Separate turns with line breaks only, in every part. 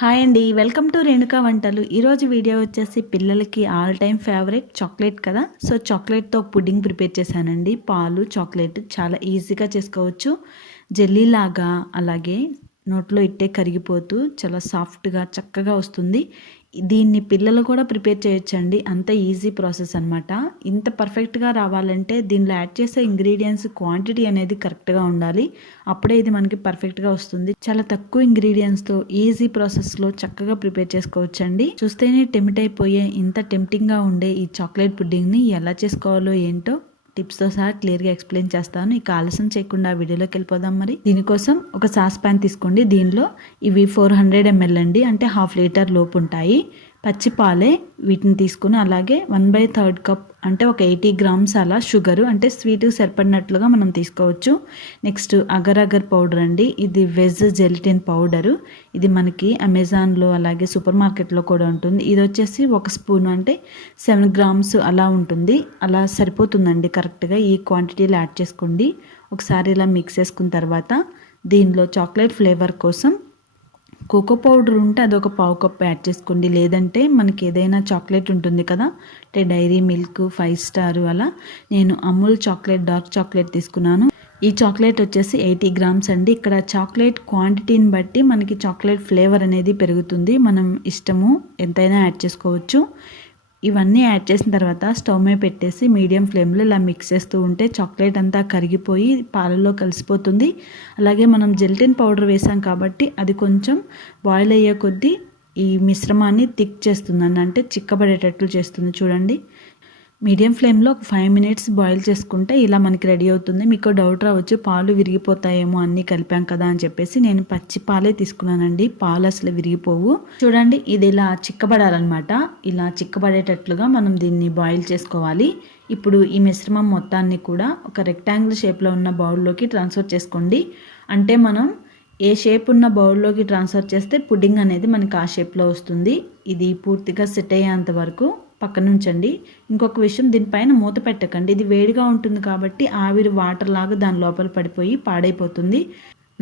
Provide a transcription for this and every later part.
Hi అండి welcome to Renuka వంటలు. ఈరోజు వీడియో వచ్చేసి పిల్లలకి ఆల్ టైమ్ ఫేవరెట్ చాక్లెట్ కదా? సో చాక్లెట్తో పుడ్డింగ్ ప్రిపేర్ చేశానండి. పాలు చాక్లెట్ చాలా ఈజీగా చేసుకోవచ్చు. జెల్లీ లాగా అలాగే నోట్లో ఇట్టే కరిగిపోతూ చాలా సాఫ్ట్గా చక్కగా వస్తుంది. దీన్ని పిల్లలు కూడా ప్రిపేర్ చేయొచ్చండి. అంత ఈజీ ప్రాసెస్ అనమాట ఇంత పర్ఫెక్ట్గా రావాలంటే దీనిలో యాడ్ చేసే ఇంగ్రీడియంట్స్ క్వాంటిటీ అనేది కరెక్ట్గా ఉండాలి. అప్పుడే ఇది మనకి పర్ఫెక్ట్గా వస్తుంది. చాలా తక్కువ ఇంగ్రీడియంట్స్తో ఈజీ ప్రాసెస్లో చక్కగా ప్రిపేర్ చేసుకోవచ్చండి. చూస్తేనే టెమిట్ అయిపోయే ఇంత టెంప్టింగ్గా ఉండే ఈ చాక్లెట్ పుడ్డింగ్ని ఎలా చేసుకోవాలో ఏంటో టిప్స్తో సహా క్లియర్గా ఎక్స్ప్లెయిన్ చేస్తాను. ఇక ఆలస్యం చేయకుండా వీడియోలోకి వెళ్ళిపోదాం మరి. దీనికోసం ఒక సాస్ ప్యాన్ తీసుకోండి. దీనిలో ఇవి ఫోర్ హండ్రెడ్ ఎంఎల్ అండి. అంటే హాఫ్ లీటర్ లోపు ఉంటాయి. పచ్చి పాలే వీటిని తీసుకుని అలాగే వన్ బై థర్డ్ కప్ అంటే ఒక ఎయిటీ గ్రామ్స్ అలా షుగరు అంటే స్వీట్ సరిపడినట్లుగా మనం తీసుకోవచ్చు. నెక్స్ట్ అగర్ అగర్ పౌడర్ అండి. ఇది వెజ్ జెలిటిన్ పౌడరు. ఇది మనకి అమెజాన్లో అలాగే సూపర్ మార్కెట్లో కూడా ఉంటుంది. ఇది వచ్చేసి ఒక స్పూన్ అంటే సెవెన్ గ్రామ్స్ అలా ఉంటుంది. అలా సరిపోతుందండి కరెక్ట్గా. ఈ క్వాంటిటీలో యాడ్ చేసుకోండి. ఒకసారి ఇలా మిక్స్ చేసుకున్న తర్వాత దీనిలో చాక్లెట్ ఫ్లేవర్ కోసం కోకో పౌడర్ ఉంటే అదొక పావు కప్ యాడ్ చేసుకోండి. లేదంటే మనకి ఏదైనా చాక్లెట్ ఉంటుంది కదా అంటే డైరీ మిల్క్ ఫైవ్ స్టార్ అలా. నేను అమూల్ చాక్లెట్ డార్క్ చాక్లెట్ తీసుకున్నాను. ఈ చాక్లెట్ వచ్చేసి ఎయిటీ గ్రామ్స్ అండి. ఇక్కడ చాక్లెట్ క్వాంటిటీని బట్టి మనకి చాక్లెట్ ఫ్లేవర్ అనేది పెరుగుతుంది. మనం ఇష్టము ఎంతైనా యాడ్ చేసుకోవచ్చు. ఇవన్నీ యాడ్ చేసిన తర్వాత స్టవ్ మీద పెట్టేసి మీడియం ఫ్లేమ్లో ఇలా మిక్స్ చేస్తూ ఉంటే చాక్లెట్ అంతా కరిగిపోయి పాలలో కలిసిపోతుంది. అలాగే మనం జెల్టిన్ పౌడర్ వేసాం కాబట్టి అది కొంచెం బాయిల్ అయ్యే కొద్దీ ఈ మిశ్రమాన్ని థిక్ చేస్తుందండి. అంటే చిక్కబడేటట్లు చేస్తుంది. చూడండి. మీడియం ఫ్లేమ్లో ఒక ఫైవ్ మినిట్స్ బాయిల్ చేసుకుంటే ఇలా మనకి రెడీ అవుతుంది. మీకు డౌట్ రావచ్చు పాలు విరిగిపోతాయేమో అన్నీ కలిపాం కదా అని చెప్పేసి నేను పచ్చి పాలే తీసుకున్నానండి. పాలు అసలు విరిగిపోవు. చూడండి ఇది ఇలా చిక్కబడాలన్నమాట. ఇలా చిక్కబడేటట్లుగా మనం దీన్ని బాయిల్ చేసుకోవాలి. ఇప్పుడు ఈ మిశ్రమం మొత్తాన్ని కూడా ఒక రెక్టాంగిల్ షేప్లో ఉన్న బౌల్లోకి ట్రాన్స్ఫర్ చేసుకోండి. అంటే మనం ఏ షేప్ ఉన్న బౌల్లోకి ట్రాన్స్ఫర్ చేస్తే పుడ్డింగ్ అనేది మనకి ఆ షేప్లో వస్తుంది. ఇది పూర్తిగా సెట్ అయ్యేంత వరకు పక్కన ఉంచండి ఇంకొక విషయం దీనిపైన మూత పెట్టకండి. ఇది వేడిగా ఉంటుంది కాబట్టి ఆవిరి వాటర్ లాగా దాని లోపల పడిపోయి పాడైపోతుంది.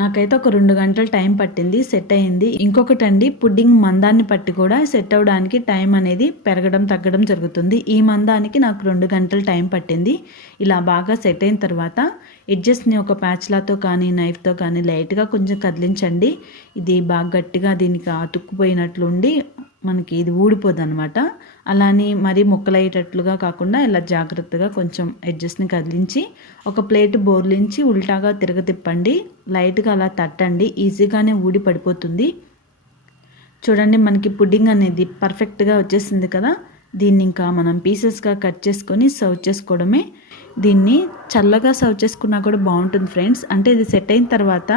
నాకైతే ఒక రెండు గంటల టైం పట్టింది సెట్ అయింది. ఇంకొకటి అండి పుడ్డింగ్ మందాన్ని పట్టి కూడా సెట్ అవ్వడానికి టైం అనేది పెరగడం తగ్గడం జరుగుతుంది. ఈ మందానికి నాకు రెండు గంటల టైం పట్టింది. ఇలా బాగా సెట్ అయిన తర్వాత ఎడ్జస్ట్ని ఒక ప్యాచ్లాతో కానీ నైఫ్తో కానీ లైట్గా కొంచెం కదిలించండి. ఇది బాగా గట్టిగా దీనికి అతుక్కుపోయినట్లు ఉండి మనకి ఇది ఊడిపోదు అనమాట అలానే మరీ ముక్కలయ్యేటట్లుగా కాకుండా ఇలా జాగ్రత్తగా కొంచెం అడ్జస్ట్ని కదిలించి ఒక ప్లేట్ బోర్లించి ఉల్టాగా తిరగతిప్పండి లైట్గా అలా తట్టండి. ఈజీగానే ఊడి పడిపోతుంది. చూడండి మనకి పుడ్డింగ్ అనేది పర్ఫెక్ట్గా వచ్చేసింది కదా. దీన్ని ఇంకా మనం పీసెస్గా కట్ చేసుకొని సర్వ్ చేసుకోవడమే. దీన్ని చల్లగా సర్వ్ చేసుకున్నా కూడా బాగుంటుంది ఫ్రెండ్స్ అంటే ఇది సెట్ అయిన తర్వాత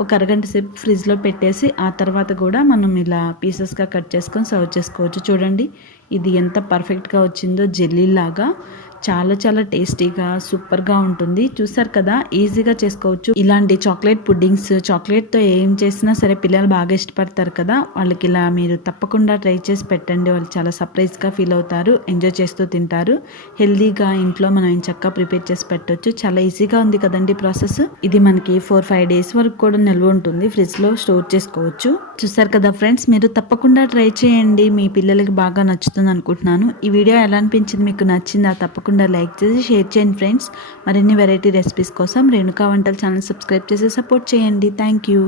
ఒక అరగంట సేపు ఫ్రిడ్జ్లో పెట్టేసి ఆ తర్వాత కూడా మనం ఇలా పీసెస్గా కట్ చేసుకొని సర్వ్ చేసుకోవచ్చు. చూడండి ఇది ఎంత పర్ఫెక్ట్గా వచ్చిందో జెల్లీలాగా చాలా చాలా టేస్టీగా సూపర్గా ఉంటుంది. చూసారు కదా ఈజీగా చేసుకోవచ్చు. ఇలాంటి చాక్లెట్ పుడ్డింగ్స్ చాక్లెట్తో ఏం చేసినా సరే పిల్లలు బాగా ఇష్టపడతారు కదా. వాళ్ళకి ఇలా మీరు తప్పకుండా ట్రై చేసి పెట్టండి. వాళ్ళు చాలా సర్ప్రైజ్గా ఫీల్ అవుతారు ఎంజాయ్ చేస్తూ తింటారు. హెల్దీగా ఇంట్లో మనం చక్కగా ప్రిపేర్ చేసి పెట్టవచ్చు చాలా ఈజీగా ఉంది కదండి ప్రాసెస్. ఇది మనకి ఫోర్ ఫైవ్ డేస్ వరకు కూడా నిల్వ ఉంటుంది. ఫ్రిడ్జ్లో స్టోర్ చేసుకోవచ్చు. చూసారు కదా ఫ్రెండ్స్ మీరు తప్పకుండా ట్రై చేయండి. మీ పిల్లలకి బాగా నచ్చుతుంది అనుకుంటున్నాను. ఈ వీడియో ఎలా అనిపించింది మీకు నచ్చిందా? తప్పకుండా తప్పకుండా లైక్ చేసి షేర్ చేయండి ఫ్రెండ్స్. మరిన్ని వెరైటీ రెసిపీస్ కోసం రేణుకా వంటల ఛానల్ సబ్స్క్రైబ్ చేసి సపోర్ట్ చేయండి. Thank you.